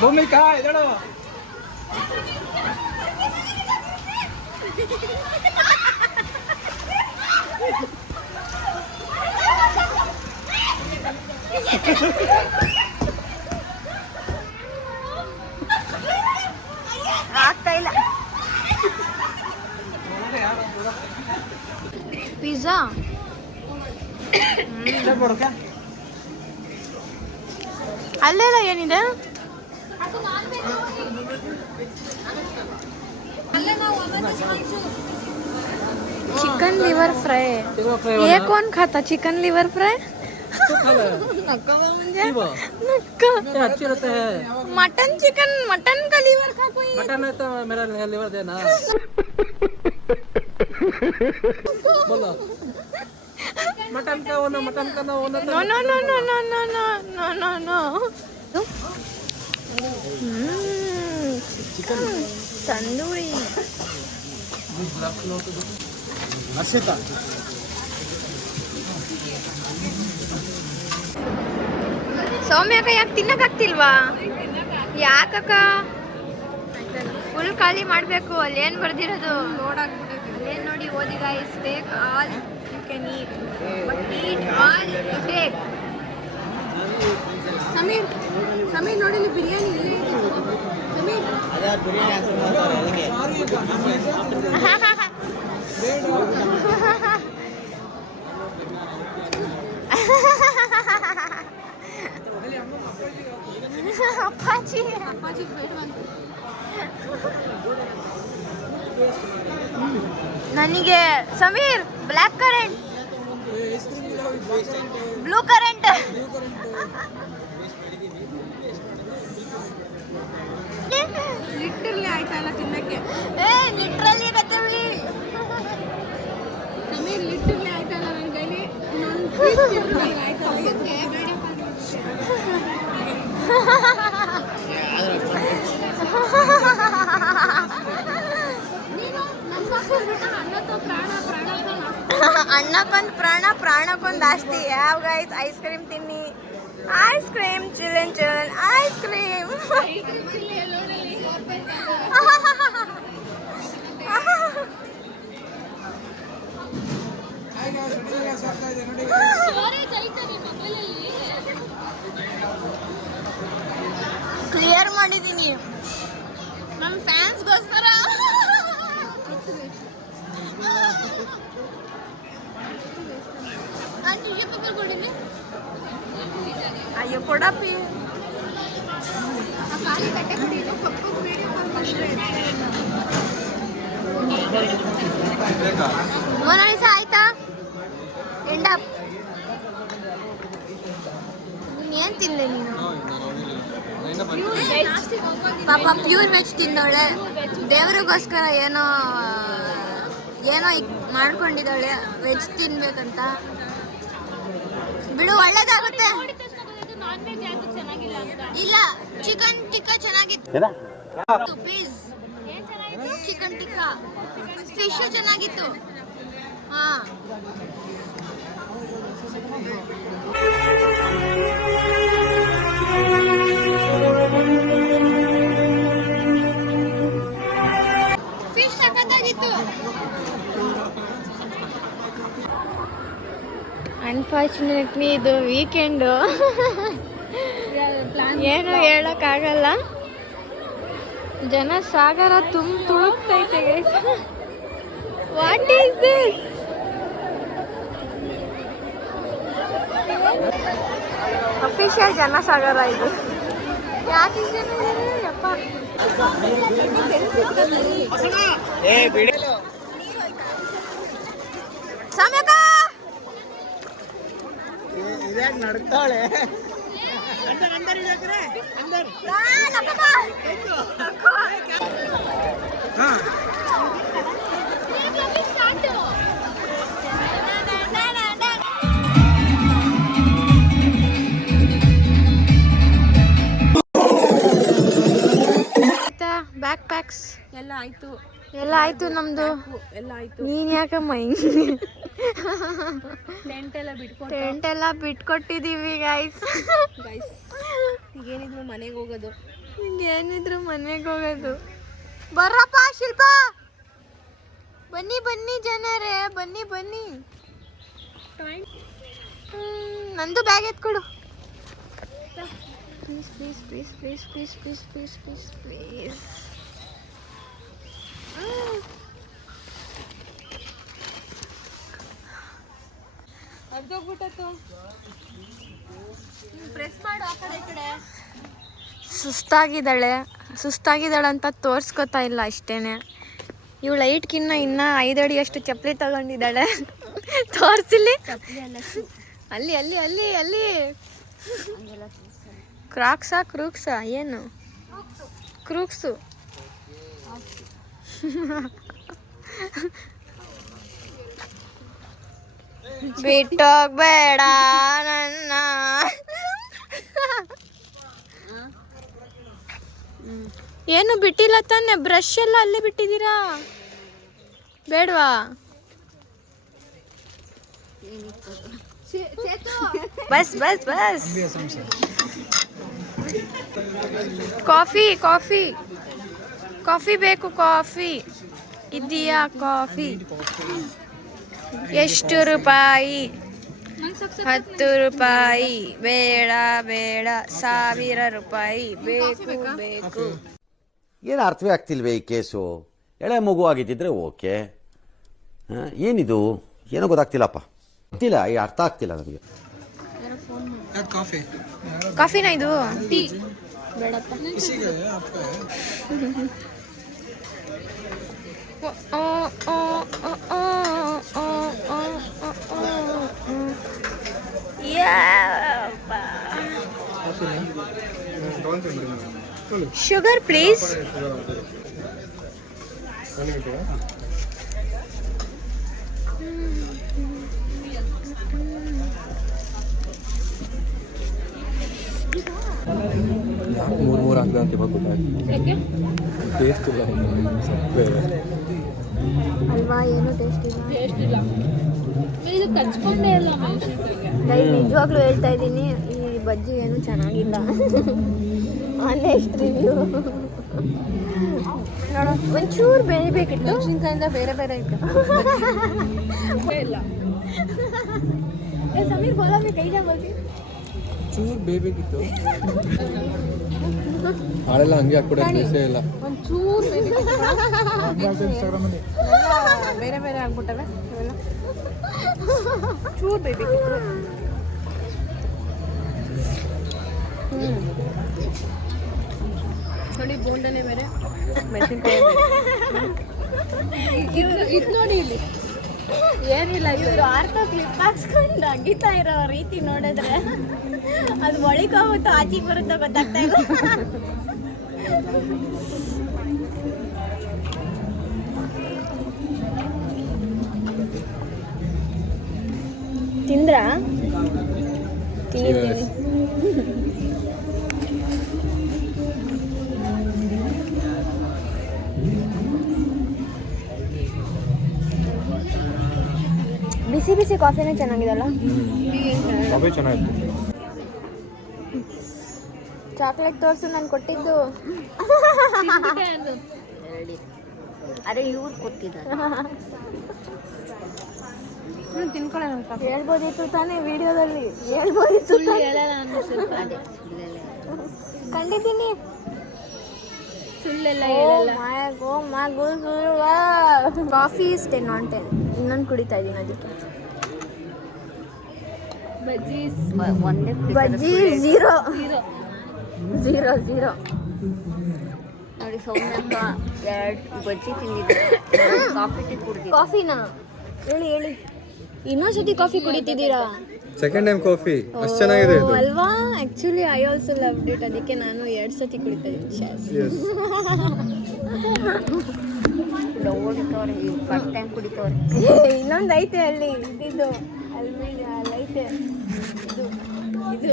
ಭೂಮಿಕಾ ಇದಳು ಆಗ್ತಾ ಇಲ್ಲ. ಪಿಜ್ಜಾ ಅಲ್ಲೆಲ್ಲ ಏನಿದೆ? Chicken liver fry. ये कौन खाता चिकन लिवर फ्राय? नक्का म्हणजे नक्का अच्छी रहता है. मटन चिकन मटन का लिवर खा कोई. मटन है तो मेरा लिवर देना. बोलो मटन का वो ना मटन का ना वो ना. No no no no no no no no no no. Chicken tandoori Arshita ಸೌಮ್ಯಕ್ಕ ಯಾಕೆ ತಿನ್ನಕ್ಕಾಗ್ತಿಲ್ವಾ? ಯಾಕಕ್ಕ? ಫುಲ್ ಖಾಲಿ ಮಾಡಬೇಕು. ಅಲ್ಲೇನು ಬರ್ದಿರೋದು ಅಲ್ಲೇನು ನೋಡಿ ಓದಿ guys. Take all you can eat but eat all you take. Sameer Sameer ನೋಡಿ ಇಲ್ಲಿ ಬಿರಿಯಾನಿ ಇಲ್ಲೇ ಇದೆ. ಸಮೀರ್ ಅದೇ ಬಿರಿಯಾನಿ ಆನ್ಸರ್ ಮಾಡ್ತಾರೆ ಅದಕ್ಕೆ. ಅಪ್ಪಾಜಿ ಅಪ್ಪಾಜಿ ಬೇಡವಂತ. ನನಗೆ Sameer black current blue current literally ಆಯ್ತಲ್ಲ ತಿನ್ನಕ್ಕೆ. ಲಿಟ್ರಲಿ ಕತ್ತವಿ ಸಮೀರ್ ಲಿಟ್ರಲಿ ಆಯ್ತಲ್ಲ ನನ್ನ ಕೈಲಿ. ಪ್ರಾಣಕ್ಕೊಂದು ಆಸ್ತಿ. ಯಾವ ಗೈಸ್ ಐಸ್ ಕ್ರೀಮ್ ತಿನ್ನಿ, ಐಸ್ ಕ್ರೀಮ್ ಚಿಲ್ಲನ್ ಐಸ್ ಕ್ರೀಮ್. ಕ್ಲಿಯರ್ ಮಾಡಿದೀನಿ ನಮ್ಮ ಫ್ಯಾನ್ಸ್ಗೋಸ್ಕರ. ಅಯ್ಯೋ ಕೊಡಪ್ಪಿ. ಮೊನಾಲಿಸ ಆಯ್ತಾ? ಎಂಡಪ್ ಏನ್ ತಿಂದೆ ನೀನು? ಪಾಪ ಪ್ಯೂರ್ ವೆಜ್ ತಿಂದವಳೆ, ದೇವರಿಗೋಸ್ಕರ ಏನೋ ಮಾಡ್ಕೊಂಡಿದ್ದಾಳೆ ವೆಜ್ ತಿನ್ಬೇಕಂತ. ಬಿಡು, ಒಳ್ಳೇದಾಗುತ್ತೆ. ಇಲ್ಲ, ಚಿಕನ್ ಟಿಕ್ಕಾ ಚೆನ್ನಾಗಿತ್ತು ಪ್ಲೀಸ್. ಚಿಕನ್ ಟಿಕ್ಕಾ, ಫಿಶ್ ಚೆನ್ನಾಗಿತ್ತು. ಹಾ, ಫಿಶ್ ಸಖತ್ತಾಗಿತ್ತು. ಅನ್ಫಾರ್ಚುನೇಟ್ಲಿ ಇದು ವೀಕೆಂಡು, ಏನು ಹೇಳಕ್ಕಾಗಲ್ಲ. ಜನ ಸಾಗರ ತುಳುಕ್ತೈತೆ guys. What is this? Official ಜನಸಾಗರ ಇದು. ಯಾಕೆ ಜನ ಇದ್ದಾರೆ ಯಪ್ಪ? ಸಮಯಕ ನಡ್ತಾಳೆ. ಬ್ಯಾಕ್ ಪ್ಯಾಕ್ಸ್ ಎಲ್ಲ ಆಯ್ತು ನಮ್ದು. ನೀನ್ ಯಾಕಮ್ಮ ಟೆಂಟ್ ಎಲ್ಲ ಬಿಟ್ಕೊಟ್ಟಿದೀವಿ ಗೈಸ್. ಈಗೇನಿದ್ರು ಮನೆಗೆ ಹೋಗೋದು. ಬರ್ರಪ್ಪ ಶಿಲ್ಪ, ಬನ್ನಿ ಜನರೇ, ಬನ್ನಿ. ನಂದು ಬ್ಯಾಗ್ ಎತ್ಕೊಡು ಪ್ಲೀಸ್. ಸುಸ್ತಾಗಿದ್ದಾಳೆ ಅಂತ ತೋರ್ಸ್ಕೊತಾ ಇಲ್ಲ ಅಷ್ಟೇನೆ. ಇವಳು ಲೈಟ್ಗಿನ್ನ ಇನ್ನ 5 ಅಡಿ ಅಷ್ಟು ಚಪ್ಪಲಿ ತಗೊಂಡಿದ್ದಾಳೆ. ತೋರ್ಸಿಲಿ, ಅಲ್ಲಿ ಕ್ರೂಕ್ಸಾ ಏನು ಕ್ರೂಕ್ಸು? ಬಿಟ್ಟೋಗ್ಬೇಡ ನನ್ನ. ಏನು ಬಿಟ್ಟಿಲ್ಲ ತಾನೆ? ಬ್ರಷ್ ಎಲ್ಲ ಅಲ್ಲೇ ಬಿಟ್ಟಿದ್ದೀರಾ? ಬೇಡವಾ? ಬಸ್ ಕಾಫಿ ಬೇಕು. ಕಾಫಿ ಇದೆಯಾ? ಕಾಫಿ ಎಷ್ಟು ರೂಪಾಯಿ? 10 ರೂಪಾಯಿ. ಬೇಡ 1000 ರೂಪಾಯಿ ಬೇಕು. ಏನು ಅರ್ಥವೇ ಆಗ್ತಿಲ್ವೇ ಈ ಕೇಸು? ಎಳೆ ಮಗು ಆಗಿದ್ದಿದ್ರೆ ಓಕೆ. ಏನಿದು? ಏನೋ ಗೊತ್ತಾಗ್ತಿಲ್ಲಪ್ಪ. ಗೊತ್ತಿಲ್ಲ, ಈ ಅರ್ಥ ಆಗ್ತಿಲ್ಲ ನನಗೆ. ಕಾಫಿನಾ ಇದು? ಟೀ ಬೇಡಪ್ಪ. Sugar please. ಮೂರು ಹಾಕಿದೆ ಅಂತ ಇವಾಗ ಗೊತ್ತಾಯ್ತು. ಟೇಸ್ಟ್ ಇಲ್ಲ, ಸಪ್ಪೆ ಅಲ್ವಾ? ಏನು ಟೇಸ್ಟ್ ಇಲ್ಲ. ಇದು ಕಚ್ಕೊಂಡೇ ಇಲ್ಲ ಮೆಣಸಿನ್ಕಾಯಿಗೆ. ನಿಜವಾಗ್ಲೂ ಹೇಳ್ತಾ ಇದ್ದೀನಿ, ಈ ಬಜ್ಜಿ ಏನು ಚೆನ್ನಾಗಿಲ್ಲ. Honest review. ನೋಡು, ಒಂಚೂರು ಬೇಯಬೇಕಿತ್ತು. ಮೆಣಸಿನ್ಕಾಯಿಂದ ಬೇರೆ ಬೇರೆ ಇತ್ತು ಇಲ್ಲ. ಸಮೀರ್ ಬೋಲಾ ಮೇ ಕೈ ಜಾಗೋಗಿ ಚೂರು ಬೇಯಬೇಕಿತ್ತು. ಹಾಳೆಲ್ಲ ಹಂಗೆ ಹಾಕ್ಬಿಡೋದು ಬೇಸೇ ಇಲ್ಲ. ಒಂಚೂರು ಬೇರೆ ಬೇರೆ ಆಗ್ಬಿಟ್ಟವೆ ಇವೆಲ್ಲ. ಚೂರು ಬೇಯಬೇಕಿತ್ತು. ನೋಡಿ ಬೋಂಡನೇ ಬೇರೆ, ಮೆಣಸಿನ್ಕಾಯಿ ಇದು ನೋಡಿ ಇಲ್ಲಿ ಏನಿಲ್ಲ. ಇವರು ಆರ್ತ ಕ್ಲಿಪ್ ಹಾಕ್ಸ್ಕೊಂಡು ಅಗಿತಾ ಇರೋ ರೀತಿ ನೋಡಿದ್ರೆ ಅದು ಒಳಿಕೋಗ್ಬಿಟ್ಟು ಆಚೆಗೆ ಬರುತ್ತೋ ಗೊತ್ತಾಗ್ತಾ ಇಲ್ಲ. ತಿಂದ್ರಾ? ತಿನ್ನಿ. ಬಿಸಿ ಬಿಸಿ ಕಾಫಿನೇ ಚೆನ್ನಾಗಿದಲ್ಲ. ಕಾಫಿ ಚೆನ್ನಾಗಿತ್ತು. ಚಾಕ್ಲೇಟ್ ತೋರಿಸು ನಾನು ಕೊಟ್ಟಿದ್ದು. ಅರೆ ಇವ್ರು ಕೊಟ್ಟಿದ್ದಾರೆ. ತಿನ್ಕೊಳ್ಳೋಣ. ಹೇಳ್ಬೋದಿತ್ತು ತಾನೇ ವಿಡಿಯೋದಲ್ಲಿ, ಹೇಳ್ಬೋದಿತ್ತು. ಕಂಡಿದ್ದೀನಿ. ಸುಳ್ಳೆಲ್ಲ ಕಾಫಿ ಇಸ್ 10 on 10. ಇನ್ನೊಂದು ಕುಡಿತಾ ಇದ್ದೀನಿ ಅದಕ್ಕೆ. ಬಜ್ಜಿ ಬಜ್ಜಿ 0 0 0. ನೋಡಿ ಸೌಮ್ಯಕ್ಕ 2 ಬಜ್ಜಿ ತಿಂದಿದ್ದಾರೆ, ಕಾಫಿ ಟೀ ಕುಡಿದಿದ್ದಾರೆ. ಕಾಫಿನಾ? ಹೇಳಿ ಹೇಳಿ, ಇನ್ನೊಂದ್ಸತಿ ಕಾಫಿ ಕುಡಿತಿದ್ದೀರಾ? ಸೆಕೆಂಡ್ ಟೈಮ್ ಕಾಫಿ ಅಷ್ಟು ಚೆನ್ನಾಗಿದೆ ಇದು ಅಲ್ವಾ? Actually I also loved it. ಅದಕ್ಕೆ ನಾನು 2 ಸತಿ ಕುಡಿತಾ ಇದ್ದೀನಿ. ಫಸ್ಟ್ ಟೈಮ್ ಕುಡಿತವ್ರೆ. ಇನ್ನೊಂದು ಐತೆ ಅಲ್ಲಿ ಇದ್ದಿದ್ದು, ಅಲ್ಲಿ ಐತೆ ಇದು ಇದು.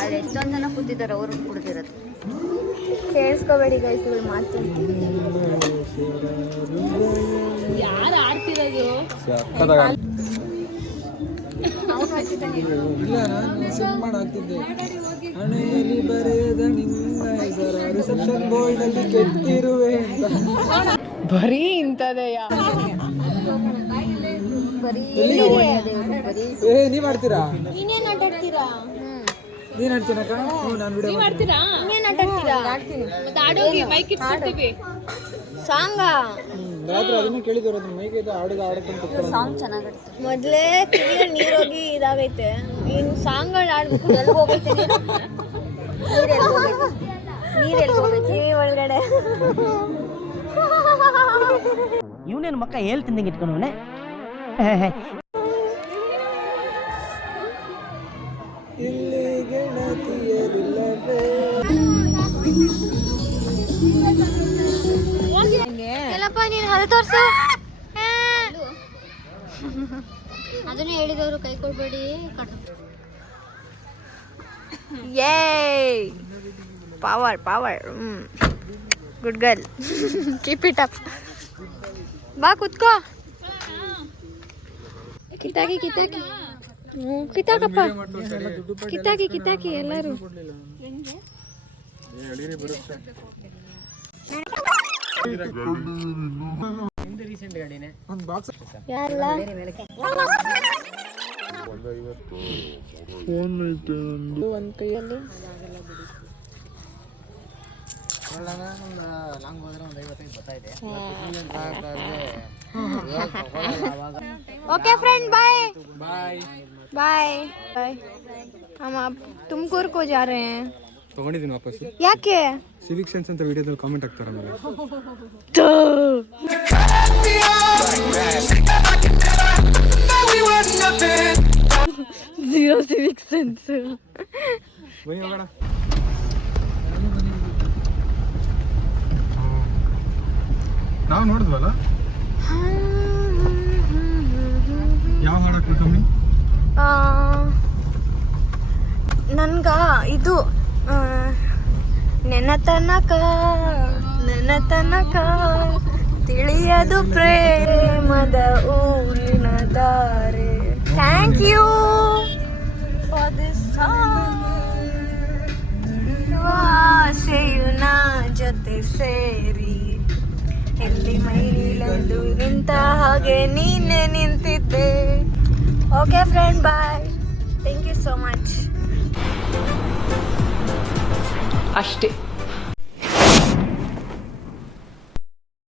ಅಲ್ಲಿ ಎಷ್ಟೊಂದು ಜನ ಕೂತಿದ್ದಾರೆ, ಅವರು ಕುಡ್ದಿರೋದು. ಕೇಳಿಸ್ಕೋಬೇಡಿ ಗೈಸ್ಗಳು ಮಾತು. ಯಾರು ಆಡ್ತಿರೋದು? ಇಲ್ಲ, ನಾನು ಸಿಂಗ್ ಮಾಡಿ ಹಾಕ್ತಿದ್ದೆ. ಹಣೆಯಲ್ಲಿ ಬರೆದ ನಿನ್ನ ಹೆಸರ ರಿಸೆಪ್ಷನ್ ಬೋರ್ಡ್ ಅಲ್ಲಿ ಕೆತ್ತಿರುವೆ ಅಂತ. ಬರೀ ಇಂಥದೆಯಾ? ನೀವ್ ಮಾಡ್ತೀರಾ? ಇನ್ನೇನು ಆಟಾಡ್ತೀರಾ? ನೀನ್ ಆಡ್ತೀನಕ್ಕ? ನಾನು ವಿಡಿಯೋ ಮಾಡ್ತೀರಾ? ಇನ್ನೇನು ಆಟಾಡ್ತೀರಾ? ಮತ್ತೆ ಆಡೋಗಿ ಮೈಕ್ ಇಟ್ಕೊಳ್ತೀವಿ. ಸಾಂಗ ರಾತ್ರಿ ಅದನ್ನೇ ಕೇಳಿದ್ರು, ಅದನ್ನ ಮೈಗೆ ಆಡೋದು ಸಾಂಗ್ ಚೆನ್ನಾಗಿರುತ್ತೆ. ಮೊದಲೇ ಕಿವಿಯಲ್ಲಿ ನೀರೋಗಿ ಇದಾಗೈತೆ. ಇನ್ನು ಸಾಂಗ್ಗಳು ಆಡ್ಬೇಕು. ಎಲ್ಲಿ ಹೋಗೈತೆ ನೀರು? ನೀರೆಲ್ಲಿ ಹೋಗೈತೆ? ಕಿವಿ ಒಳಗಡೆ. ಇವನೇನು ಮಕ್ಕ ಹೇಳ್ತಿದ್ದಂಗೆ ಇಟ್ಕೊಂಡವನೆ. ಎಲ್ಲಪ್ಪ ನೀನು ಹಲ್ ತೋರ್ಸು. ಅದನ್ನೇ ಹೇಳಿದವರು ಕೈ ಕೊಡ್ಬೇಡಿ. ಯೇ power power. Good girl, keep it up. ಬಾ ಕುತ್ಕೋ. ಕಿತ್ತಾಕಿ ಕಿತ್ತಾಕಿ ಕಿತ್ತಾಕಪ್ಪ. ಕಿತ್ತಾಕಿ ಕಿತ್ತಾಕಿ ಎಲ್ಲರೂ. ಯಾರಲ್ಲ ಒಂದು ಕೈಯಲ್ಲಿ ओके फ्रेंड, बाय ಬಾಯ್ बाय बाय. हम अब तुमकुर को जा रहे हैं. ತಗೊಂಡಿದ್ದೀನಿ ವಾಪಸ್. ಯಾಕೆ? ಸಿವಿಕ್ ಸೆನ್ಸ್ ಅಂತ ವಿಡಿಯೋದಲ್ಲಿ ಕಾಮೆಂಟ್ ಹಾಕ್ತಾರೆ ಆಮೇಲೆ. Zero Civic sense. ಬನ್ನಿ ಹೋಗೋಣ. ನಾವು ನೋಡಿದ್ವಲ್ಲ, ಯಾವ ಹಾಡಕ್ಕೆ ಕಮ್ಮಿ ನನ್ಗ ಇದು ನನ್ನ ತನಕ ತಿಳಿಯದು ಪ್ರೇಮದ ಊರಿನ ಇದ್ದಾರೆ. ಥ್ಯಾಂಕ್ ಯು ಫಾರ್ ದಿಸ್ ಆಸೆಯು ನಾ ಜೊತೆ ಸೇರಿ ಎಲ್ಲಿ ಮೈಲಿಲೆಂದು ನಿಂತ ಹಾಗೆ ನೀನೆ ನಿಂತಿದ್ದೆ. Okay friend, bye. Thank you so much. ಅಷ್ಟೇ.